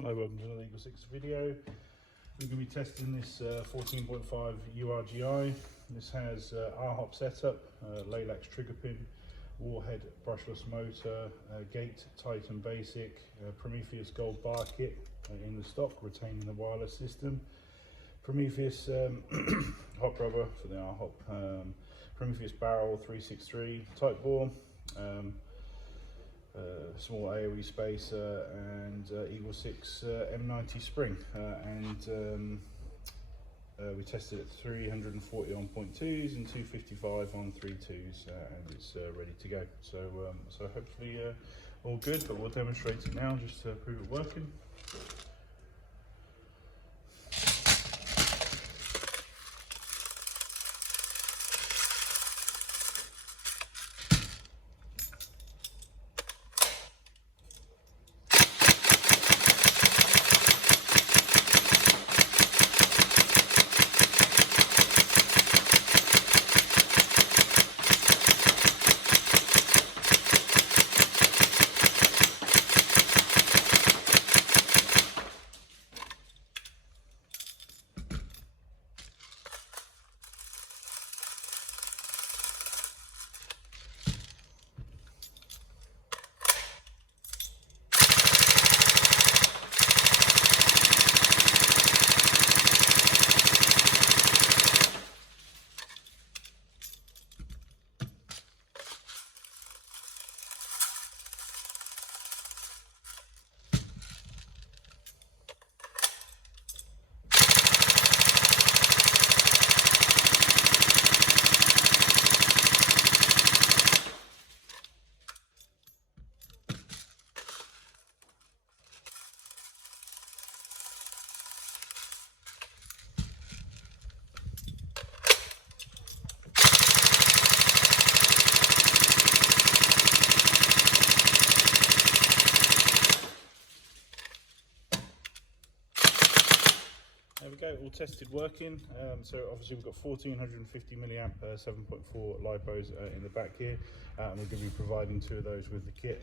Hello, welcome to another EagleSix video. We're going to be testing this 14.5 URGI. This has R-hop setup, Laylax Trigger Pin, Warhead brushless motor, Gate Titan Basic, Prometheus Gold bar kit in the stock, retaining the wireless system. Prometheus hop rubber for the R-hop, Prometheus Barrel 363 type bore, small AOE Spacer, and EagleSix M90 spring, we tested it 340 on 0.2s and 255 on 3.2s, and it's ready to go. So hopefully all good, but we'll demonstrate it now just to prove it working. There we go, all tested working. So obviously we've got 1450 milliamp 7.4 Lipos in the back here, and we're going to be providing 2 of those with the kit.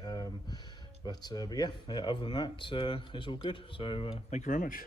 But yeah, other than that, it's all good. So thank you very much.